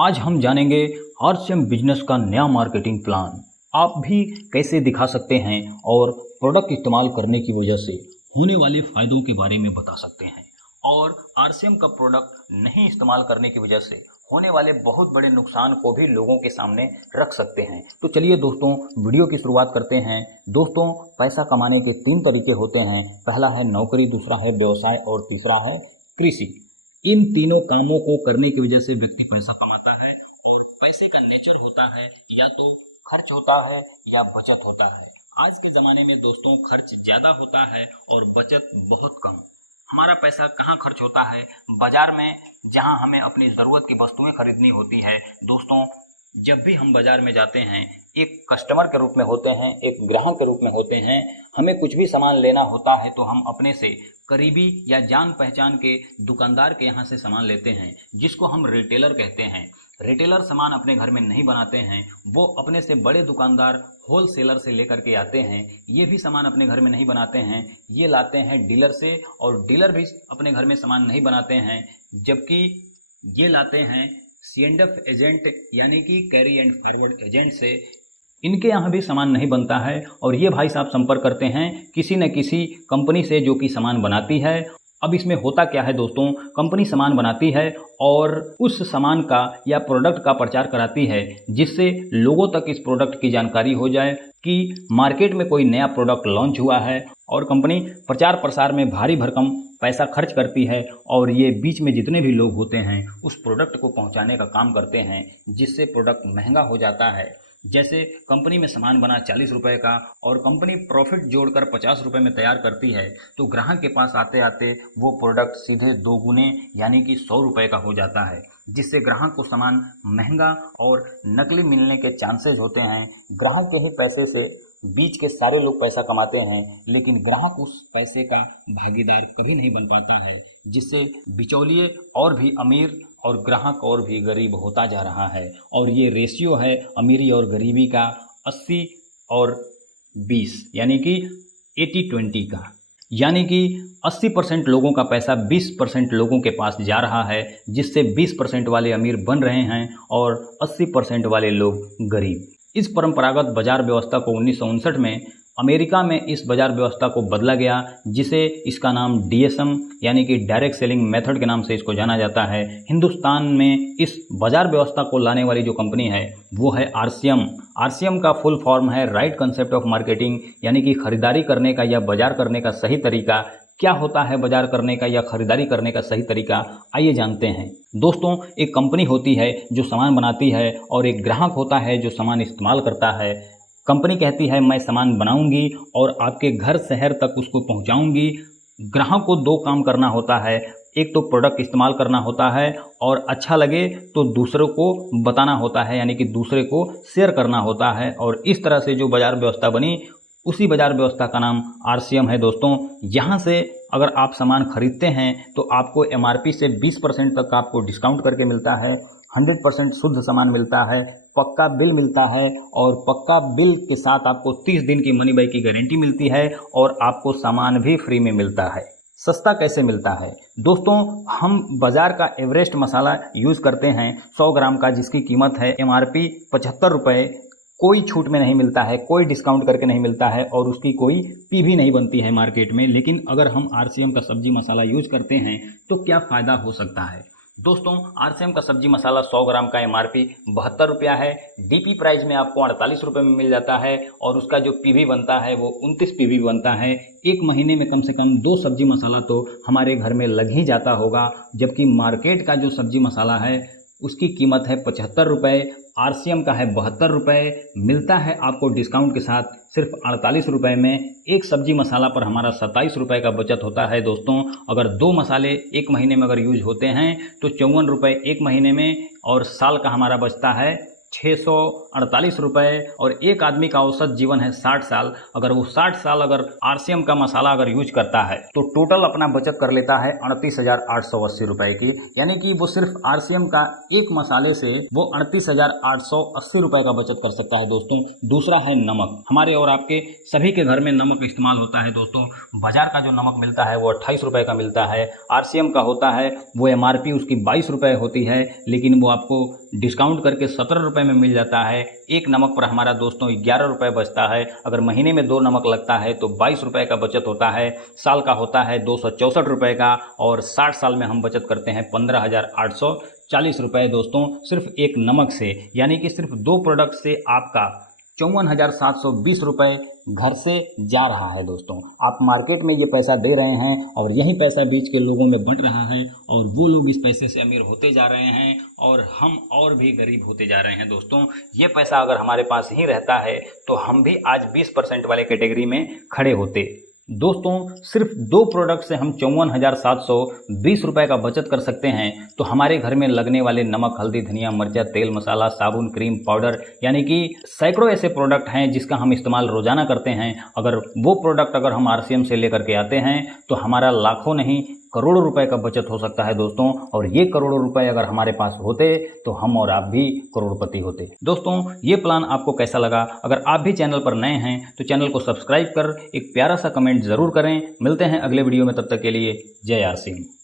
आज हम जानेंगे आरसीएम बिजनेस का नया मार्केटिंग प्लान। आप भी कैसे दिखा सकते हैं और प्रोडक्ट इस्तेमाल करने की वजह से होने वाले फायदों के बारे में बता सकते हैं और आरसीएम का प्रोडक्ट नहीं इस्तेमाल करने की वजह से होने वाले बहुत बड़े नुकसान को भी लोगों के सामने रख सकते हैं। तो चलिए दोस्तों, वीडियो की शुरुआत करते हैं। दोस्तों, पैसा कमाने के 3 तरीके होते हैं। पहला है नौकरी, दूसरा है व्यवसाय और तीसरा है कृषि। इन तीनों कामों को करने की वजह से व्यक्ति पैसा कमाता है और पैसे का नेचर होता है या तो खर्च होता है या बचत होता है। आज के ज़माने में दोस्तों खर्च ज़्यादा होता है और बचत बहुत कम। हमारा पैसा कहाँ खर्च होता है? बाजार में, जहाँ हमें अपनी ज़रूरत की वस्तुएं खरीदनी होती है। दोस्तों, जब भी हम बाजार में जाते हैं, एक कस्टमर के रूप में होते हैं, एक ग्राहक के रूप में होते हैं। हमें कुछ भी सामान लेना होता है तो हम अपने से करीबी या जान पहचान के दुकानदार के यहाँ से सामान लेते हैं, जिसको हम रिटेलर कहते हैं। रिटेलर सामान अपने घर में नहीं बनाते हैं, वो अपने से बड़े दुकानदार होलसेलर से लेकर के आते हैं। ये भी सामान अपने घर में नहीं बनाते हैं, ये लाते हैं डीलर से, और डीलर भी अपने घर में सामान नहीं बनाते हैं, जबकि ये लाते हैं C&F एजेंट यानी कि कैरी एंड फॉरवर्ड एजेंट से। इनके यहाँ भी सामान नहीं बनता है और ये भाई साहब संपर्क करते हैं किसी न किसी कंपनी से जो कि सामान बनाती है। अब इसमें होता क्या है दोस्तों, कंपनी सामान बनाती है और उस सामान का या प्रोडक्ट का प्रचार कराती है, जिससे लोगों तक इस प्रोडक्ट की जानकारी हो जाए कि मार्केट में कोई नया प्रोडक्ट लॉन्च हुआ है। और कंपनी प्रचार प्रसार में भारी भरकम पैसा खर्च करती है और ये बीच में जितने भी लोग होते हैं उस प्रोडक्ट को पहुंचाने का काम करते हैं, जिससे प्रोडक्ट महंगा हो जाता है। जैसे कंपनी में सामान बना 40 रुपए का और कंपनी प्रॉफिट जोड़कर 50 रुपए में तैयार करती है, तो ग्राहक के पास आते आते वो प्रोडक्ट सीधे 2 गुने यानी कि 100 रुपए का हो जाता है, जिससे ग्राहक को सामान महंगा और नकली मिलने के चांसेस होते हैं। ग्राहक के ही पैसे से बीच के सारे लोग पैसा कमाते हैं, लेकिन ग्राहक उस पैसे का भागीदार कभी नहीं बन पाता है, जिससे बिचौलिए और भी अमीर और ग्राहक और भी गरीब होता जा रहा है। और ये रेशियो है अमीरी और गरीबी का 80 और 20 यानी कि 80-20 का, यानी कि 80% लोगों का पैसा 20% लोगों के पास जा रहा है, जिससे 20% वाले अमीर बन रहे हैं और 80% वाले लोग गरीब। इस परंपरागत बाजार व्यवस्था को 1959 में अमेरिका में इस बाजार व्यवस्था को बदला गया, जिसे इसका नाम DSM यानी कि डायरेक्ट सेलिंग मेथड के नाम से इसको जाना जाता है। हिंदुस्तान में इस बाजार व्यवस्था को लाने वाली जो कंपनी है वो है RCM। RCM का फुल फॉर्म है राइट कंसेप्ट ऑफ मार्केटिंग, यानी कि खरीदारी करने का या बाजार करने का सही तरीका। क्या होता है बाजार करने का या खरीदारी करने का सही तरीका, आइए जानते हैं। दोस्तों, एक कंपनी होती है जो सामान बनाती है और एक ग्राहक होता है जो सामान इस्तेमाल करता है। कंपनी कहती है मैं सामान बनाऊंगी और आपके घर शहर तक उसको पहुंचाऊंगी। ग्राहक को 2 काम करना होता है, एक तो प्रोडक्ट इस्तेमाल करना होता है और अच्छा लगे तो दूसरों को बताना होता है, यानी कि दूसरे को शेयर करना होता है। और इस तरह से जो बाजार व्यवस्था बनी, उसी बाजार व्यवस्था का नाम RCM है। दोस्तों, यहाँ से अगर आप सामान खरीदते हैं तो आपको MRP से 20% तक आपको डिस्काउंट करके मिलता है, 100% शुद्ध सामान मिलता है, पक्का बिल मिलता है और पक्का बिल के साथ आपको 30 दिन की मनी बैक की गारंटी मिलती है और आपको सामान भी फ्री में मिलता है। सस्ता कैसे मिलता है दोस्तों? हम बाजार का एवरेस्ट मसाला यूज़ करते हैं 100 ग्राम का, जिसकी कीमत है MRP 75 रुपये। कोई छूट में नहीं मिलता है, कोई डिस्काउंट करके नहीं मिलता है और उसकी कोई पी भी नहीं बनती है मार्केट में। लेकिन अगर हम RCM का सब्जी मसाला यूज़ करते हैं तो क्या फ़ायदा हो सकता है दोस्तों? RCM का सब्जी मसाला 100 ग्राम का MRP 72 रुपया है। DP प्राइस में आपको 48 रुपये में मिल जाता है और उसका जो PV बनता है वो 29 PV बनता है। एक महीने में कम से कम 2 सब्जी मसाला तो हमारे घर में लग ही जाता होगा, जबकि मार्केट का जो सब्जी मसाला है उसकी कीमत है 75 रुपये, RCM का है 72 रुपये। मिलता है आपको डिस्काउंट के साथ सिर्फ 48 रुपये में। एक सब्जी मसाला पर हमारा 27 रुपये का बचत होता है। दोस्तों, अगर 2 मसाले एक महीने में अगर यूज होते हैं तो 54 रुपये एक महीने में, और साल का हमारा बचता है 648 रुपये और एक आदमी का औसत जीवन है 60 साल। अगर वो 60 साल अगर RCM का मसाला अगर यूज करता है तो टोटल अपना बचत कर लेता है 38,880 रुपये की, यानी कि वो सिर्फ RCM का एक मसाले से वो 38,880 रुपये का बचत कर सकता है दोस्तों। दूसरा है नमक। हमारे और आपके सभी के घर में नमक इस्तेमाल होता है दोस्तों। बाजार का जो नमक मिलता है वो 28 रुपये का मिलता है। RCM का होता है वो MRP उसकी 22 रुपये होती है, लेकिन वो आपको डिस्काउंट करके 17 रुपये में मिल जाता है। एक नमक पर हमारा दोस्तों 11 रुपये बचता है। अगर महीने में 2 नमक लगता है तो 22 रुपये का बचत होता है। साल का होता है 264 रुपये का और 60 साल में हम बचत करते हैं 15,840 रुपये दोस्तों, सिर्फ एक नमक से। यानी कि सिर्फ 2 प्रोडक्ट से आपका 54,720 रुपये घर से जा रहा है दोस्तों। आप मार्केट में ये पैसा दे रहे हैं और यही पैसा बीच के लोगों में बंट रहा है और वो लोग इस पैसे से अमीर होते जा रहे हैं और हम और भी गरीब होते जा रहे हैं दोस्तों। ये पैसा अगर हमारे पास ही रहता है तो हम भी आज 20% वाले कैटेगरी में खड़े होते। दोस्तों सिर्फ 2 प्रोडक्ट से हम 54,720 रुपये का बचत कर सकते हैं। तो हमारे घर में लगने वाले नमक, हल्दी, धनिया, मिर्चा, तेल, मसाला, साबुन, क्रीम, पाउडर, यानी कि सैकड़ों ऐसे प्रोडक्ट हैं जिसका हम इस्तेमाल रोजाना करते हैं। अगर वो प्रोडक्ट अगर हम RCM से लेकर के आते हैं तो हमारा लाखों नहीं करोड़ों रुपए का बचत हो सकता है दोस्तों। और ये करोड़ों रुपए अगर हमारे पास होते तो हम और आप भी करोड़पति होते। दोस्तों ये प्लान आपको कैसा लगा? अगर आप भी चैनल पर नए हैं तो चैनल को सब्सक्राइब कर एक प्यारा सा कमेंट जरूर करें। मिलते हैं अगले वीडियो में, तब तक के लिए जय RCM।